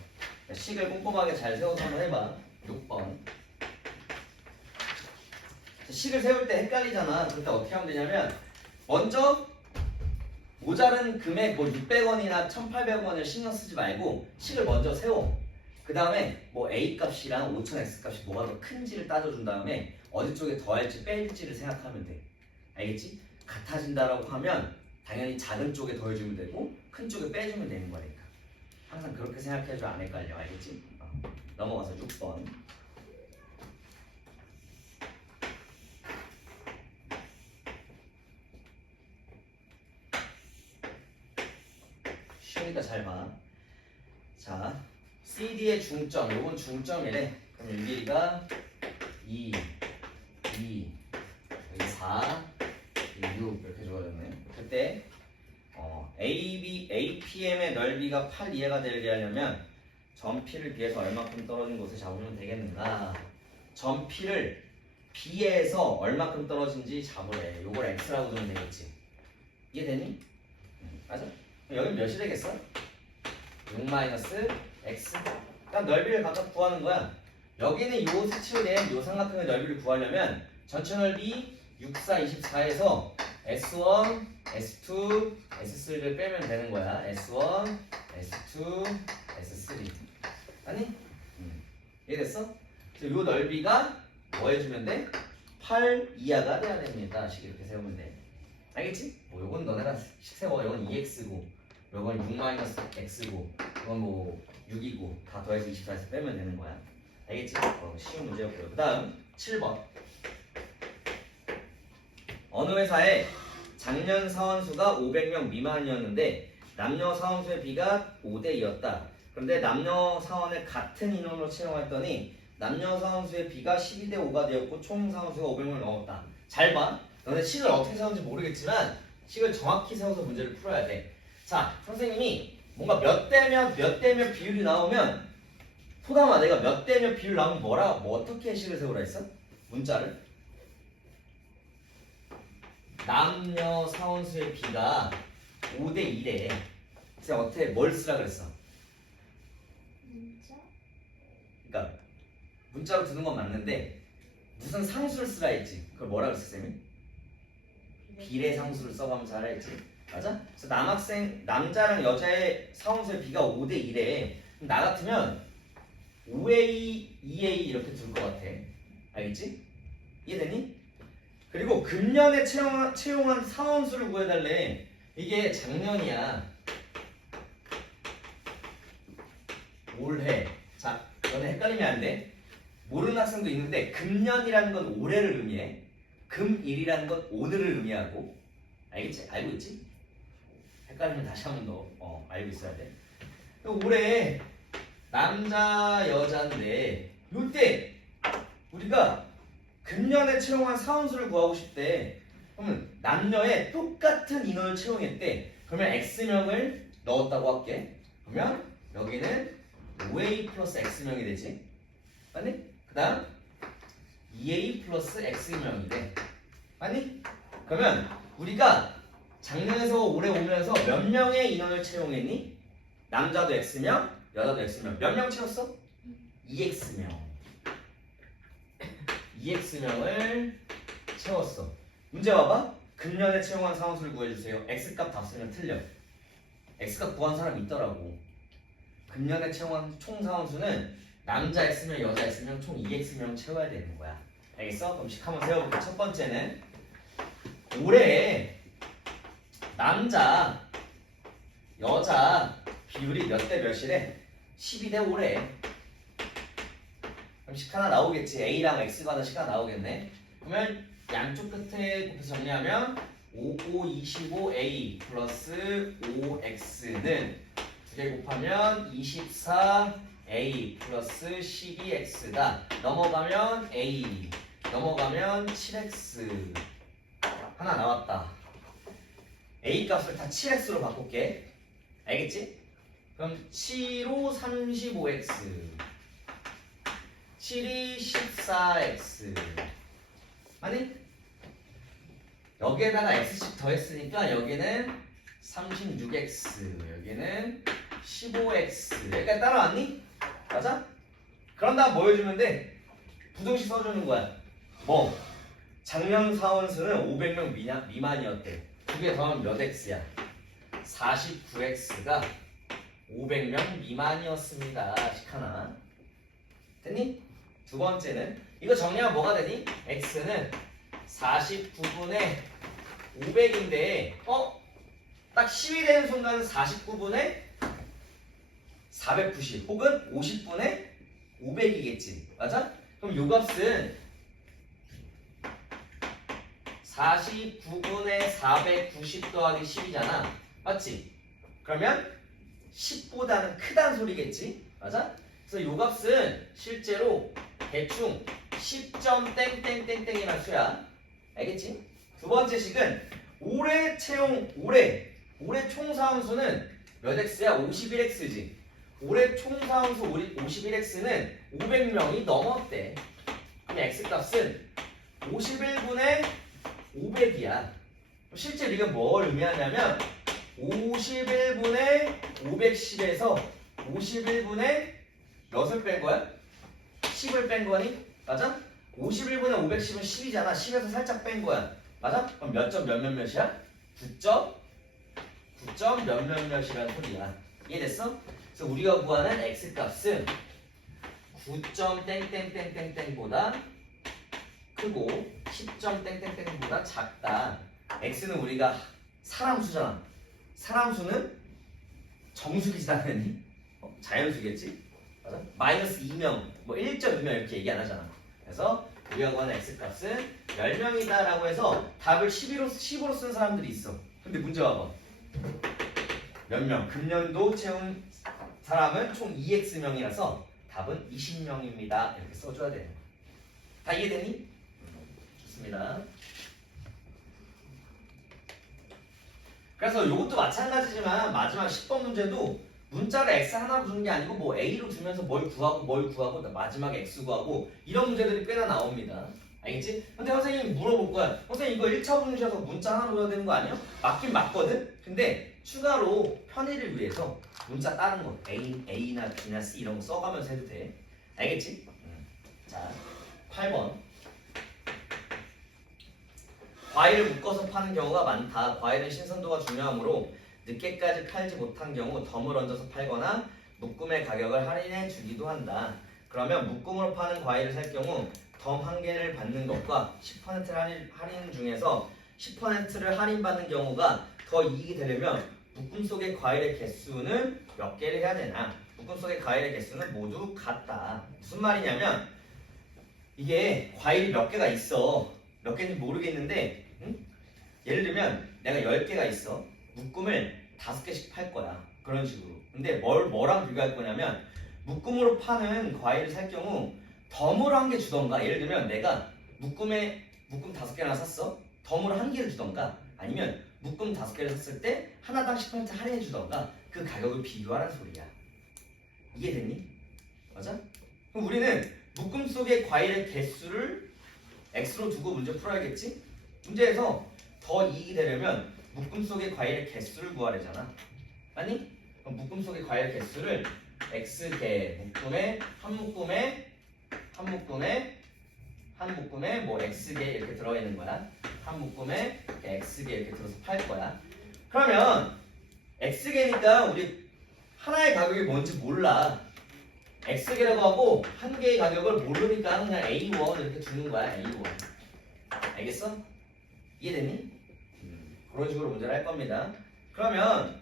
식을 꼼꼼하게 잘 세워서 한번 해봐. 6번. 식을 세울 때 헷갈리잖아. 그럴 때 어떻게 하면 되냐면 먼저 모자른 금액 뭐 600원이나 1,800원을 신경 쓰지 말고 식을 먼저 세워. 그 다음에 뭐 A 값이랑 5,000x 값이 뭐가 더 큰지를 따져준 다음에 어디 쪽에 더할지 뺄지를 생각하면 돼. 알겠지? 같아진다라고 하면 당연히 작은 쪽에 더해주면 되고 큰 쪽에 빼주면 되는 거니까 항상 그렇게 생각해줘야 안 헷갈려. 알겠지? 넘어가서 6번. 쉬우니까 잘 봐. 자, CD의 중점, 요건 중점이래. 그럼 이 길이가 2, 여기 4, 6 이렇게 주어졌네. 그때 APM의 넓이가 8 이하가 되게 하려면 점 P를 B에서 얼마큼 떨어진 곳에 잡으면 되겠는가? 점 P를 B에서 얼마큼 떨어진지 잡으래. 요걸 X라고 두면 되겠지. 이해되니? 맞아? 여긴 몇이 되겠어? 6-X. 그러니까 넓이를 각각 구하는 거야. 여기는 요 수치로 된 요 삼각형의 넓이를 구하려면 전체 넓이 6, 4, 24에서 S1, S2, S3를 빼면 되는 거야. S1, S2, S3. 아니? 이해됐어? 그래서 요 넓이가 뭐 해주면 돼? 8 이하가 돼야 됩니다. 식 이렇게 세우면 돼. 알겠지? 뭐 요건 너네가 식 세워. 요건 2x고 요건 6-x고 이건 뭐 6이고 다 더해서 24에서 빼면 되는 거야. 알겠지? 쉬운 문제였고요. 그 다음 7번. 어느 회사에 작년 사원수가 500명 미만이었는데 남녀 사원수의 비가 5대2였다. 그런데 남녀 사원을 같은 인원으로 채용했더니 남녀 사원수의 비가 12대5가 되었고 총 사원수가 500명을 넘었다. 잘 봐. 너네 식을 어떻게 세우는지 모르겠지만 식을 정확히 세워서 문제를 풀어야 돼. 자, 선생님이 뭔가 몇 대 몇 비율이 나오면 소담아 내가 몇 대 몇 비율 나오면 뭐 어떻게 식을 세우라 했어? 문자를 남녀 사원수의 비가 5대1에 그래서 어떻게 뭘 쓰라 그랬어? 문자? 그러니까 문자로 두는 건 맞는데 무슨 상수를 쓰라 했지. 그걸 뭐라 그랬어 쌤이? 비례상수를 써가면서 하라 했지. 맞아? 그래서 남자랑 여자의 상호수의 비가 5대 1에 나 같으면 5A, 2A 이렇게 둘 것 같아. 알겠지? 이해되니? 그리고 금년에 채용한 상원수를 구해달래. 이게 작년이야. 올해. 자, 너네 헷갈리면 안 돼. 모르는 학생도 있는데 금년이라는 건 올해를 의미해. 금일이라는 건 오늘을 의미하고. 알겠지? 알고 있지? 헷갈리면 다시 한 번 더 알고 있어야 돼. 올해 남자 여자인데 요때 우리가 금년에 채용한 사원수를 구하고 싶대. 그러면 남녀의 똑같은 인원을 채용했대. 그러면 X명을 넣었다고 할게. 그러면 여기는 5A 플러스 X명이 되지. 맞니? 그 다음 2A 플러스 X명이 돼. 맞니? 그러면 우리가 작년에서 올해 오면서 몇 명의 인원을 채용했니? 남자도 X명, 여자도 X명. 몇 명 채웠어? 2X명. 2X명을 채웠어. 문제 봐봐. 금년에 채용한 상원수를 구해주세요. X값 다 쓰면 틀려. X값 구한 사람이 있더라고. 금년에 채용한 총 상원수는 남자 X명, 여자 X명 총 2X명 채워야 되는 거야. 알겠어? 그럼 식 한번 세워볼게. 첫 번째는 올해 남자, 여자 비율이 몇 대 몇이래? 12대 5래. 그럼 식 하나 나오겠지. A랑 X가 식 하나 나오겠네. 그러면 양쪽 끝에 곱해서 정리하면 55, 25A 플러스 5X는 2개 곱하면 24A 플러스 12X다. 넘어가면 A, 넘어가면 7X. 하나 나왔다. A 값을 다 7x로 바꿀게. 알겠지? 그럼 7호 35x 7이 14x 아니? 여기에다가 x씩 더했으니까 여기는 36x 여기는 15x 여기까지 따라왔니? 맞아? 그런 다음 뭐 해주면 돼? 부등식 써주는 거야. 뭐? 작년 사원수는 500명 미만이었대. 두 개 더하면 몇 x야? 49x가 500명 미만이었습니다. 식 하나. 됐니? 두 번째는 이거 정리하면 뭐가 되니? x는 49분의 500인데 딱 10이 되는 순간은 49분의 490 혹은 50분의 500이겠지. 맞아? 그럼 요 값은 49분의 490 더하기 10이잖아. 맞지? 그러면 10보다는 크다는 소리겠지? 맞아? 그래서 요 값은 실제로 대충 10점 땡땡땡땡이라는 수야. 알겠지? 두 번째 식은 올해 총 사원수는 몇 x야? 51x지. 올해 총 사원수 51x는 500명이 넘었대. 그럼 x 값은 51분의 500이야. 실제 이건 뭘 의미하냐면 51분의 510에서 51분의 몇을 뺀 거야? 10을 뺀 거니? 맞아? 51분의 510은 10이잖아. 10에서 살짝 뺀 거야. 맞아? 그럼 몇 점 몇몇몇이야? 9점 몇몇몇이라는 소리야. 이해됐어? 그래서 우리가 구하는 x 값은 9점 땡땡땡땡땡보다 크고 10점 땡땡땡보다 작다. x는 우리가 사람 수잖아. 사람 수는 정수기지 당연히. 자연수겠지? 맞아? 마이너스 2명, 뭐 1.2명 이렇게 얘기 안 하잖아. 그래서 우리가 구하는 x 값은 10명이다 라고 해서 답을 10으로 쓴 사람들이 있어. 근데 문제 봐봐. 몇 명? 금년도 채운 사람은 총 2x명이라서 답은 20명입니다. 이렇게 써줘야 돼요. 다 이해되니? 좋습니다. 그래서 이것도 마찬가지지만 마지막 10번 문제도 문자를 x 하나로 주는 게 아니고 뭐 a로 주면서 뭘 구하고 마지막에 x 구하고 이런 문제들이 꽤나 나옵니다. 알겠지? 근데 선생님이 물어볼 거야. 선생님 이거 1차 분수셔서 문자 하나로 줘야 되는 거 아니야? 맞긴 맞거든? 근데 추가로 편의를 위해서 문자 다른 거 A나 B나 C 이런 거 써가면서 해도 돼. 알겠지? 자, 8번. 과일을 묶어서 파는 경우가 많다. 과일은 신선도가 중요하므로 늦게까지 팔지 못한 경우 덤을 얹어서 팔거나 묶음의 가격을 할인해 주기도 한다. 그러면 묶음으로 파는 과일을 살 경우 덤 한 개를 받는 것과 10% 할인 중에서 10%를 할인받는 경우가 더 이익이 되려면 묶음 속의 과일의 개수는 몇 개를 해야 되나? 묶음 속의 과일의 개수는 모두 같다. 무슨 말이냐면 이게 과일이 몇 개가 있어. 몇 개인지 모르겠는데 예를 들면 내가 10개가 있어. 묶음을 5개씩 팔 거야. 그런 식으로. 근데 뭐랑 비교할 거냐면 묶음으로 파는 과일을 살 경우 덤으로 한 개 주던가, 예를 들면 내가 묶음 5개나 샀어. 덤으로 한 개를 주던가, 아니면 묶음 5개를 샀을 때 하나당 10% 할인해 주던가, 그 가격을 비교하라는 소리야. 이해됐니? 맞아? 그럼 우리는 묶음 속의 과일의 개수를 x로 두고 문제 풀어야겠지? 문제에서 더 이익이 되려면 묶음 속의 과일의 개수를 구하래잖아. 아니? 그럼 묶음 속의 과일 개수를 x개 묶음에 한 묶음에 뭐 x개 이렇게 들어있는 거야. 한 묶음에 x개 이렇게 들어서 팔 거야. 그러면 x개니까 우리 하나의 가격이 뭔지 몰라. x개라고 하고 한 개의 가격을 모르니까 그냥 a1 이렇게 주는 거야. a1. 알겠어? 이해됐니? 그런 식으로 문제를 할 겁니다. 그러면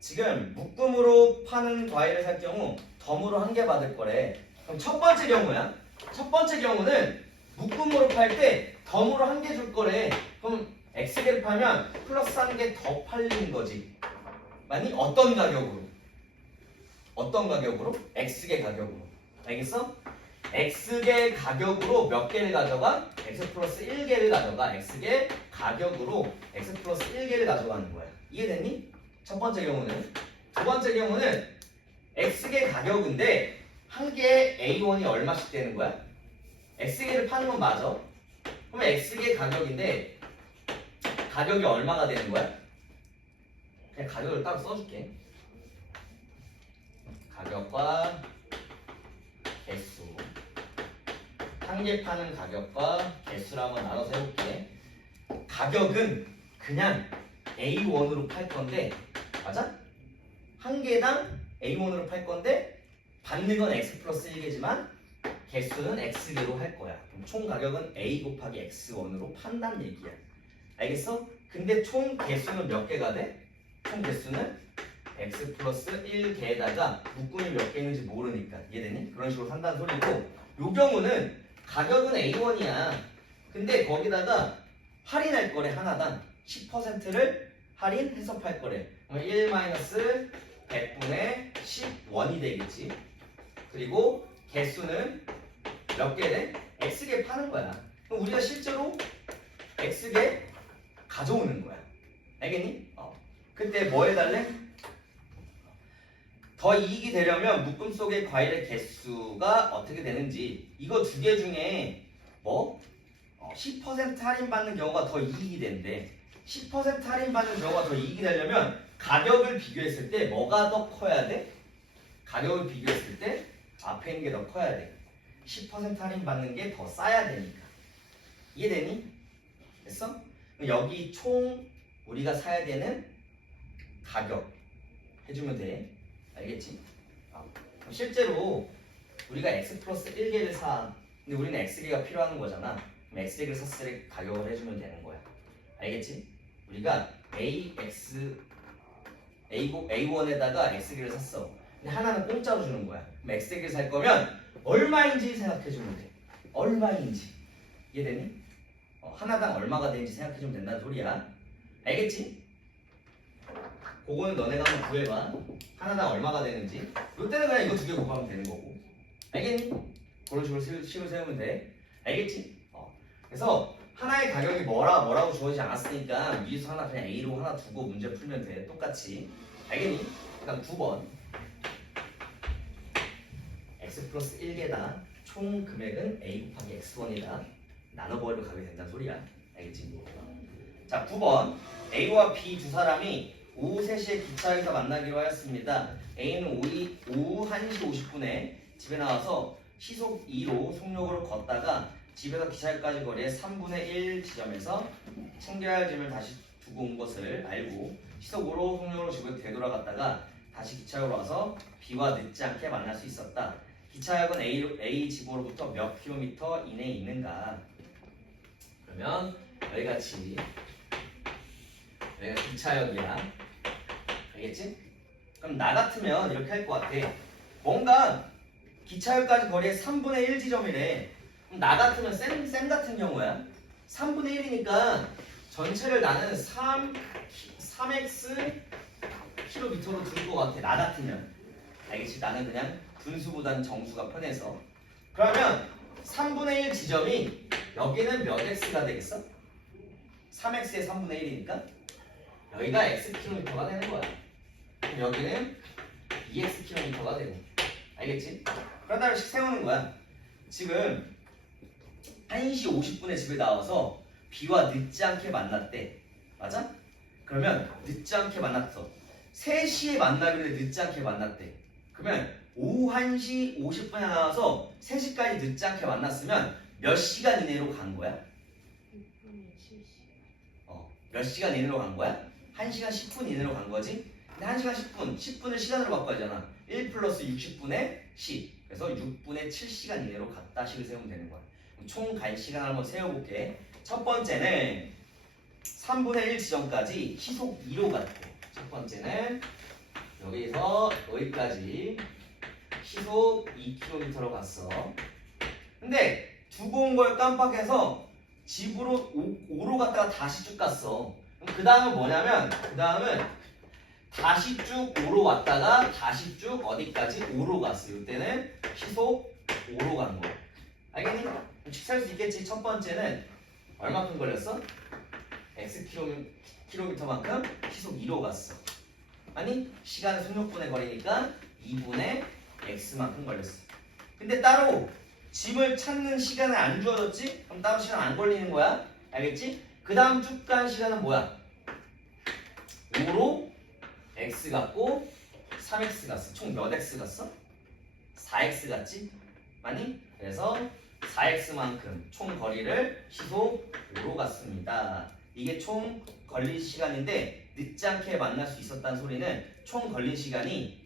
지금 묶음으로 파는 과일을 살 경우 덤으로 한 개 받을 거래. 그럼 첫 번째 경우야. 첫 번째 경우는 묶음으로 팔 때 덤으로 한 개 줄 거래. 그럼 x개를 팔면 플러스 한 개 더 팔리는 거지. 맞니? 어떤 가격으로? 어떤 가격으로? x개 가격으로. 알겠어? x개 가격으로 몇 개를 가져가? x 플러스 1개를 가져가. x개 가격으로 x 플러스 1개를 가져가는 거야. 이해됐니? 첫 번째 경우는. 두 번째 경우는 x개 가격인데 한 개에 a1이 얼마씩 되는 거야? x개를 파는 건 맞아. 그러면 x개 가격인데 가격이 얼마가 되는 거야? 그냥 가격을 따로 써줄게. 가격과 개수. 한 개 파는 가격과 개수를 한번 나눠서 해볼게. 가격은 그냥 A1으로 팔 건데, 맞아? 한 개당 A1으로 팔 건데 받는 건 X 플러스 1개지만 개수는 X개로 할 거야. 그럼 총 가격은 A 곱하기 X1으로 판다는 얘기야. 알겠어? 근데 총 개수는 몇 개가 돼? 총 개수는 X 플러스 1개에다가 묶음이 몇 개 있는지 모르니까. 이해되니? 그런 식으로 산다는 소리고, 요 경우는 가격은 A1이야. 근데 거기다가 할인할 거래. 하나당 10%를 할인해서 팔 거래. 그럼 1-100분의 10원이 되겠지. 그리고 개수는 몇 개 돼? X개 파는 거야. 그럼 우리가 실제로 X개 가져오는 거야. 알겠니? 그때 뭐 해달래? 더 이익이 되려면 묶음 속의 과일의 개수가 어떻게 되는지, 이거 두 개 중에 뭐 10% 할인받는 경우가 더 이익이 된대. 10% 할인받는 경우가 더 이익이 되려면 가격을 비교했을 때 뭐가 더 커야 돼? 가격을 비교했을 때 앞에 있는 게 더 커야 돼. 10% 할인받는 게 더 싸야 되니까. 이해되니? 됐어? 여기 총 우리가 사야 되는 가격 해주면 돼. 알겠지? 실제로 우리가 x 플러스 1개를 사. 근데 우리는 x개가 필요한 거잖아. 그럼 x개를 샀을 때 가격을 해주면 되는 거야. 알겠지? 우리가 A1에다가 x개를 샀어. 근데 하나는 공짜로 주는 거야. 그럼 x개를 살 거면 얼마인지 생각해주면 돼. 얼마인지. 이해되니? 하나당 얼마가 되는지 생각해주면 된다는 소리야. 알겠지? 그거는 너네가 한번 구해봐. 하나당 얼마가 되는지. 이때는 그냥 이거 두 개 곱하면 되는 거고. 알겠니? 그런 식으로 식을 세우면 돼. 알겠지? 그래서 하나의 가격이 뭐라고 주어지지 않았으니까 위에서 하나 그냥 A로 하나 두고 문제 풀면 돼. 똑같이. 알겠니? 그다음 9번. X 플러스 1개다. 총 금액은 A 곱하기 X1이다. 나눠버리면 가게 된다는 소리야. 알겠지? 자, 9번. A와 B 두 사람이 오후 3시에 기차에서 만나기로 하였습니다. A는 오후 1시 50분에 집에 나와서 시속 2로 속력으로 걷다가 집에서 기차역까지 거리의 3분의 1 지점에서 챙겨야 할 짐을 다시 두고 온 것을 알고 시속 5로 속력으로 집에 되돌아갔다가 다시 기차역으로 와서 B와 늦지 않게 만날 수 있었다. 기차역은 A 집으로부터 몇 킬로미터 이내에 있는가? 그러면 여기가 기차역이야. 알겠지? 그럼 나 같으면 이렇게 할 것 같아. 뭔가 기차역까지 거리의 3분의 1 지점이래. 그럼 나 같으면 쌤 같은 경우야. 3분의 1이니까 전체를 나는 3x 킬로미터로 두는 것 같아. 나 같으면. 알겠지? 나는 그냥 분수보다는 정수가 편해서. 그러면 3분의 1 지점이 여기는 몇 x가 되겠어? 3x의 3분의 1이니까 여기가 x 킬로미터가 되는 거야. 그럼 여기는 2x 킬로미터가 되고. 알겠지? 그런 다음에 식 세우는 거야. 지금 1시 50분에 집에 나와서 B와 늦지 않게 만났대. 맞아? 그러면 늦지 않게 만났어. 3시에 만나길래 늦지 않게 만났대. 그러면 오후 1시 50분에 나와서 3시까지 늦지 않게 만났으면 몇 시간 이내로 간 거야? 6분의 70. 몇 시간 이내로 간 거야? 1시간 10분 이내로 간 거지? 근데 1시간 10분, 10분을 시간으로 바꿔야 하잖아. 1 플러스 60분의 10. 그래서 6분의 7시간 이내로 갔다 식을 세우면 되는 거야. 총 갈 시간을 한번 세워볼게. 첫 번째는 3분의 1 지점까지 시속 2로 갔고, 첫 번째는 여기서 여기까지 시속 2km로 갔어. 근데 두고 온 걸 깜빡해서 집으로 5로 갔다가 다시 쭉 갔어. 그 다음은 뭐냐면, 그 다음은 다시 쭉 5로 왔다가 다시 쭉 어디까지? 5로 갔어. 이때는 시속 5로 간 거야. 알겠니? 살 수 있겠지. 첫 번째는 얼마큼 걸렸어? x 킬로미터만큼 시속 2로 갔어. 아니 시간은 속력분의 거리니까 2분의 x만큼 걸렸어. 근데 따로 짐을 찾는 시간은 안 주어졌지? 그럼 따로 시간 안 걸리는 거야. 알겠지? 그 다음 쭉 간 시간은 뭐야? 5로 x 갔고 3x 갔어. 총 몇 x 갔어? 4x 갔지? 맞니? 그래서 4x만큼 총 거리를 시속 5로 갔습니다. 이게 총 걸린 시간인데 늦지 않게 만날 수 있었다는 소리는 총 걸린 시간이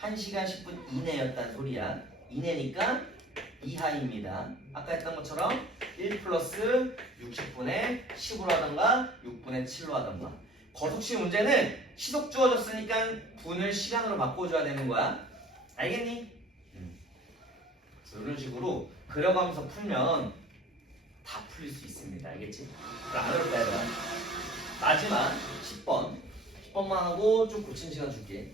1시간 10분 이내였다는 소리야. 이내니까 이하입니다. 아까 했던 것처럼 1 플러스 60분의 10으로 하던가 6분의 7로 하던가. 거속시 문제는 시속 주어졌으니까 분을 시간으로 바꿔줘야 되는 거야. 알겠니? 이런 식으로 그려가면서 풀면 다 풀릴 수 있습니다. 알겠지? 안 어렵다 얘들아. 마지막 10번만 하고 좀 고치는 시간 줄게.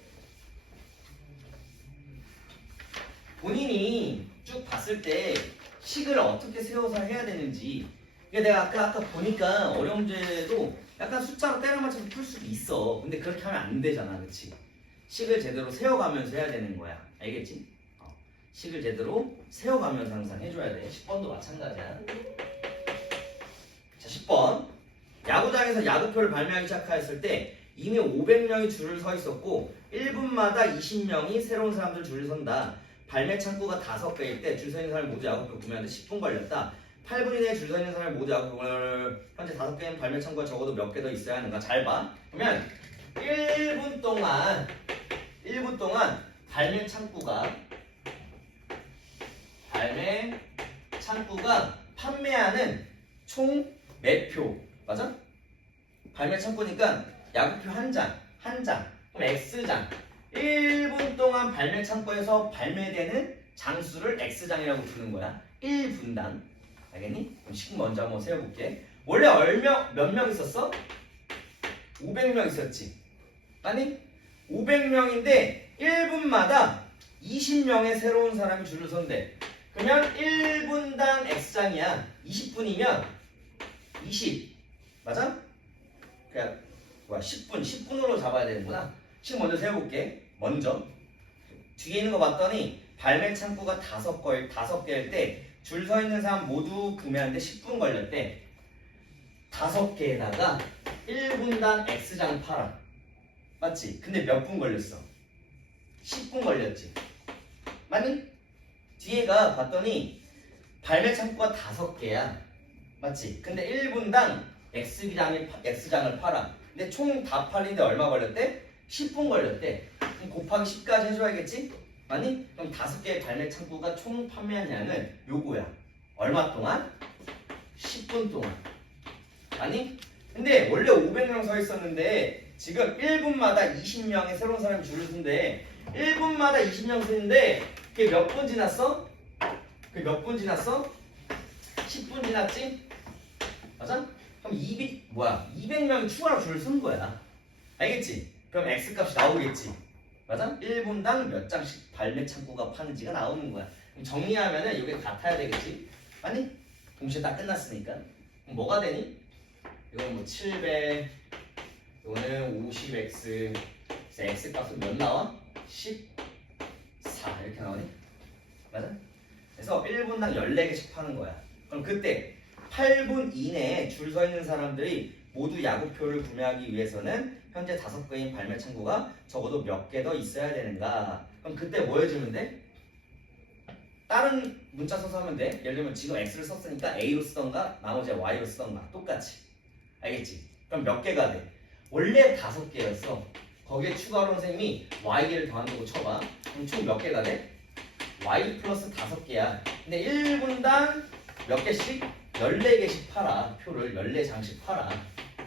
본인이 쭉 봤을 때 식을 어떻게 세워서 해야 되는지. 그러니까 내가 아까 보니까 어려운 문제도 약간 숫자로 때려 맞춰서 풀 수도 있어. 근데 그렇게 하면 안 되잖아. 그치? 식을 제대로 세워가면서 해야 되는 거야. 알겠지? 식을 제대로 세워가면서 항상 해줘야 돼. 10번도 마찬가지야. 자, 10번. 야구장에서 야구표를 발매하기 시작하였을 때 이미 500명이 줄을 서 있었고 1분마다 20명이 새로운 사람들 줄을 선다. 발매 창구가 5개일 때 줄 서 있는 사람이 모두 야구표 구매하는데 10분 걸렸다. 8분 이내에 줄 서 있는 사람이 모두 야구표를 현재 5개인 발매 창구가 적어도 몇 개 더 있어야 하는가? 잘 봐. 그러면 1분 동안 발매 창구가 판매하는 총 매표. 맞아? 발매 창구니까 야구표 한 장. 그럼 X장. 1분 동안 발매 창구에서 발매되는 장수를 X장이라고 부르는 거야. 1분당. 알겠니? 그럼 식 먼저 한번 세워볼게. 원래 몇 명 있었어? 500명 있었지. 아니? 500명인데 1분마다 20명의 새로운 사람이 줄을 선대. 그러면 1분당 X장이야. 20분이면 20. 맞아? 그냥 10분으로 잡아야 되는구나. 식 먼저 세워볼게. 먼저 뒤에 있는 거 봤더니 발매 창구가 5개일 때 줄 서 있는 사람 모두 구매하는데 10분 걸렸대. 5개에다가 1분당 X장 팔아. 맞지? 근데 몇 분 걸렸어? 10분 걸렸지. 맞니? 뒤에가 봤더니 발매 창구가 5개야. 맞지? 근데 1분당 X장을 팔아. 근데 총 다 팔리는데 얼마 걸렸대? 10분 걸렸대. 그럼 곱하기 10까지 해줘야겠지? 맞니? 그럼 5개의 발매 창구가 총 판매한 양은 요거야. 얼마 동안? 10분 동안. 아니? 근데 원래 500명 서 있었는데 지금 1분마다 20명의 새로운 사람이 줄을 서는데 1분마다 20명 서는데 그게 몇 분 지났어? 그게 몇 분 지났어? 10분 지났지? 맞아? 그럼 200명이 추가로 줄을 선 거야. 알겠지? 그럼 X값이 나오겠지? 맞아? 1분당 몇 장씩 발매 창구가 파는지가 나오는 거야. 그럼 정리하면은 이게 같아야 되겠지? 아니? 동시에 딱 끝났으니까. 그럼 뭐가 되니? 이건 뭐 700, 이거는 50x, 그래서 x 값은 몇 나와? 14 이렇게 나오니? 맞아? 그래서 1분당 14개씩 파는 거야. 그럼 그때 8분 이내에 줄 서 있는 사람들이 모두 야구표를 구매하기 위해서는 현재 5개인 발매 창구가 적어도 몇 개 더 있어야 되는가? 그럼 그때 뭐 해주면 돼? 다른 문자 써서 하면 돼. 예를 들면 지금 X를 썼으니까 A로 쓰던가 나머지 Y로 쓰던가 똑같이. 알겠지? 그럼 몇 개가 돼? 원래 5개였어. 거기에 추가로 선생님이 Y개를 더한다고 쳐봐. 그럼 총 몇 개가 돼? Y 플러스 5개야. 근데 1분당 몇 개씩? 14개씩 팔아. 표를 14장씩 팔아.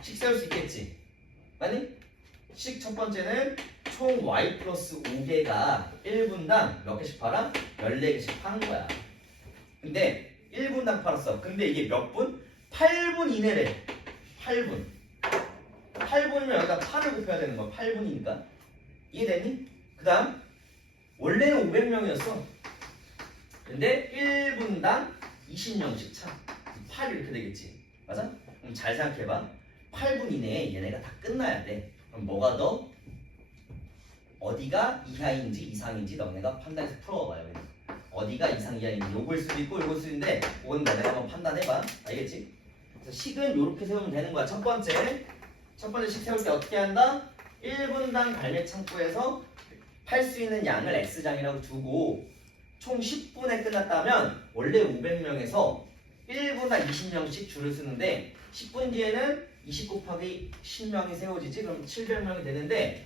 식 세울 수 있겠지? 아니? 식 첫 번째는 총 Y 플러스 5개가 1분당 몇 개씩 팔아? 14개씩 파는 거야. 근데 1분당 팔았어. 근데 이게 몇 분? 8분 이내래. 8분. 8분이면 여기다 8을 곱해야 되는 거야. 8분이니까. 이해되니? 그 다음 원래는 500명이었어. 근데 1분당 20명씩 차. 8 이렇게 되겠지. 맞아? 그럼 잘 생각해봐. 8분 이내에 얘네가 다 끝나야 돼. 그럼 뭐가 더? 어디가 이하인지 이상인지 너네가 판단해서 풀어봐요. 그냥. 어디가 이상 이하인지 요거일 수도 있고 요거일 수도 있는데 그건 너네가 한번 판단해봐. 알겠지? 그래서 식은 요렇게 세우면 되는 거야. 첫 번째 식 세울 때 어떻게 한다? 1분당 발매 창구에서 팔 수 있는 양을 X장이라고 두고 총 10분에 끝났다면 원래 500명에서 1분당 20명씩 줄을 쓰는데 10분 뒤에는 20 곱하기 10명이 세워지지. 그럼 700명이 되는데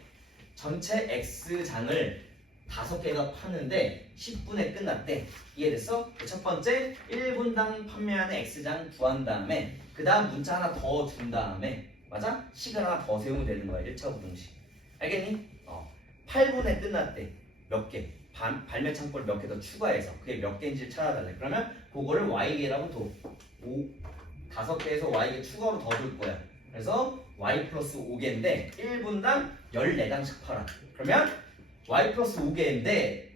전체 X장을 5개가 파는데 10분에 끝났대. 이해됐어? 첫 번째 1분당 판매하는 X장 구한 다음에 그 다음 문자 하나 더 준 다음에 맞아? 식을 하나 더 세우면 되는 거야. 1차 부등식. 알겠니? 8분에 끝났대. 몇 개? 발매 창구를 몇 개 더 추가해서 그게 몇 개인지를 찾아달래. 그러면 그거를 Y개라고 둬. 5개에서 Y개 추가로 더 줄 거야. 그래서 Y 플러스 5개인데 1분당 14장씩 팔아. 그러면 Y 플러스 5개인데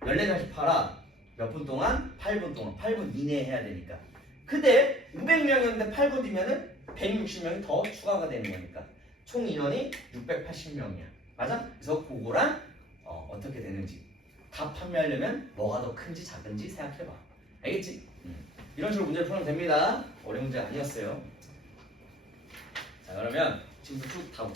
14장씩 팔아. 몇 분 동안? 8분 동안. 8분 이내에 해야 되니까. 근데 500명이었는데 8분 뒤면은 160명이 더 추가가 되는 거니까 총 인원이 680명이야. 맞아? 그래서 그거랑 어떻게 되는지 다 판매하려면 뭐가 더 큰지 작은지 생각해봐. 알겠지? 이런 식으로 문제를 풀면 됩니다. 어려운 문제 아니었어요. 자, 그러면 지금부터 쭉 다